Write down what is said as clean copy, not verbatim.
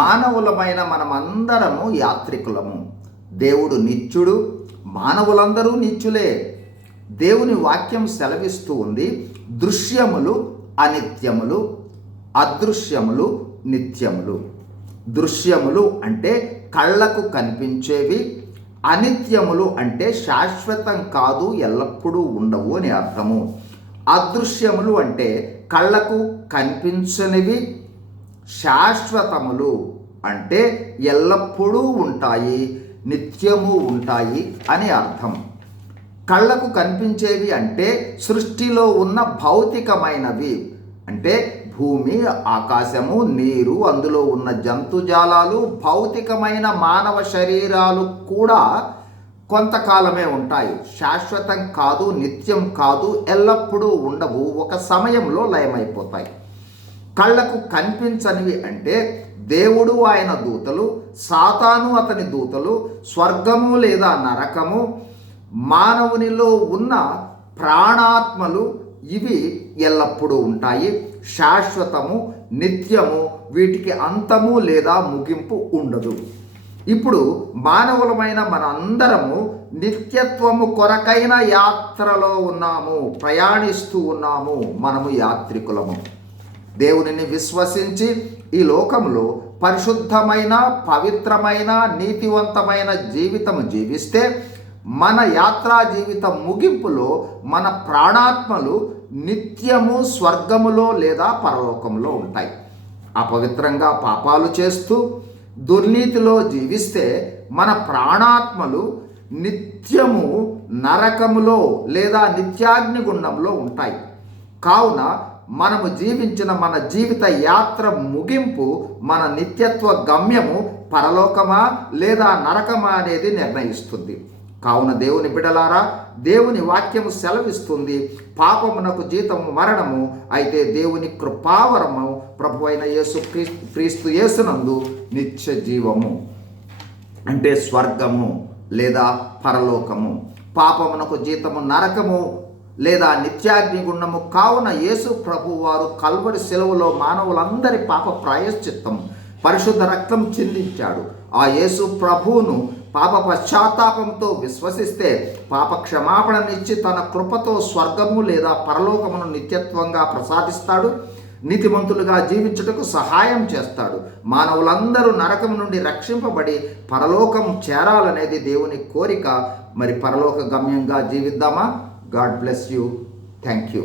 మానవులమైన మనమందరము యాత్రికులము. దేవుడు నిత్యుడు, మానవులందరూ నిత్యులే. దేవుని వాక్యం సెలవిస్తూ ఉంది, దృశ్యములు అనిత్యములు, అదృశ్యములు నిత్యములు. దృశ్యములు అంటే కళ్ళకు కనిపించేవి, అనిత్యములు అంటే శాశ్వతం కాదు, ఎల్లప్పుడూ ఉండవు అని అర్థము. అదృశ్యములు అంటే కళ్ళకు కనిపించనివి, శాశ్వతములు అంటే ఎల్లప్పుడూ ఉంటాయి, నిత్యము ఉంటాయి అని అర్థం. కళ్ళకు కనిపించేవి అంటే సృష్టిలో ఉన్న భౌతికమైనవి, అంటే భూమి, ఆకాశము, నీరు, అందులో ఉన్న జంతుజాలాలు, భౌతికమైన మానవ శరీరాలు కూడా కొంతకాలమే ఉంటాయి, శాశ్వతం కాదు, నిత్యం కాదు, ఎల్లప్పుడూ ఉండవు, ఒక సమయంలో లయమైపోతాయి. కళ్ళకు కనిపించనివి అంటే దేవుడు, ఆయన దూతలు, సాతాను అతని దూతలు, స్వర్గము లేదా నరకము, మానవునిలో ఉన్న ప్రాణాత్మలు, ఇవి ఎల్లప్పుడూ ఉంటాయి, శాశ్వతము, నిత్యము, వీటికి అంతము లేదా ముగింపు ఉండదు. ఇప్పుడు మానవులమైన మనందరము నిత్యత్వము కొరకైన యాత్రలో ఉన్నాము, ప్రయాణిస్తూ ఉన్నాము. మనము యాత్రికులము. దేవునిని విశ్వసించి ఈ లోకంలో పరిశుద్ధమైన, పవిత్రమైన, నీతివంతమైన జీవితం జీవిస్తే మన యాత్రా జీవితం ముగింపులో మన ప్రాణాత్మలు నిత్యము స్వర్గములో లేదా పరలోకంలో ఉంటాయి. అపవిత్రంగా పాపాలు చేస్తూ దుర్నీతిలో జీవిస్తే మన ప్రాణాత్మలు నిత్యము నరకములో లేదా నిత్యాగ్నిగుండంలో ఉంటాయి. కావున మనము జీవించిన మన జీవిత యాత్ర ముగింపు, మన నిత్యత్వ గమ్యము పరలోకమా లేదా నరకమా అనేది నిర్ణయిస్తుంది. కావున దేవుని బిడ్డలారా, దేవుని వాక్యము సెలవిస్తుంది, పాపమునకు జీతము మరణము, అయితే దేవుని కృపావరము ప్రభు అయిన క్రీస్తు యేసునందు నిత్య జీవము, అంటే స్వర్గము లేదా పరలోకము. పాపమునకు జీతము నరకము లేదా నిత్యాగ్నిగుండము. కావున యేసు ప్రభు వారు కల్వరి శిలువలో మానవులందరి పాప ప్రాయశ్చిత్తం, పరిశుద్ధ రక్తం చిందించాడు. ఆ యేసు ప్రభువును పాప పశ్చాత్తాపంతో విశ్వసిస్తే పాప క్షమాపణనిచ్చి తన కృపతో స్వర్గము లేదా పరలోకమును నిత్యత్వంగా ప్రసాదిస్తాడు, నీతిమంతులుగా జీవించుటకు సహాయం చేస్తాడు. మానవులందరూ నరకం నుండి రక్షింపబడి పరలోకం చేరాలనేది దేవుని కోరిక. మరి పరలోక గమ్యంగా జీవిద్దామా? God bless you. Thank you.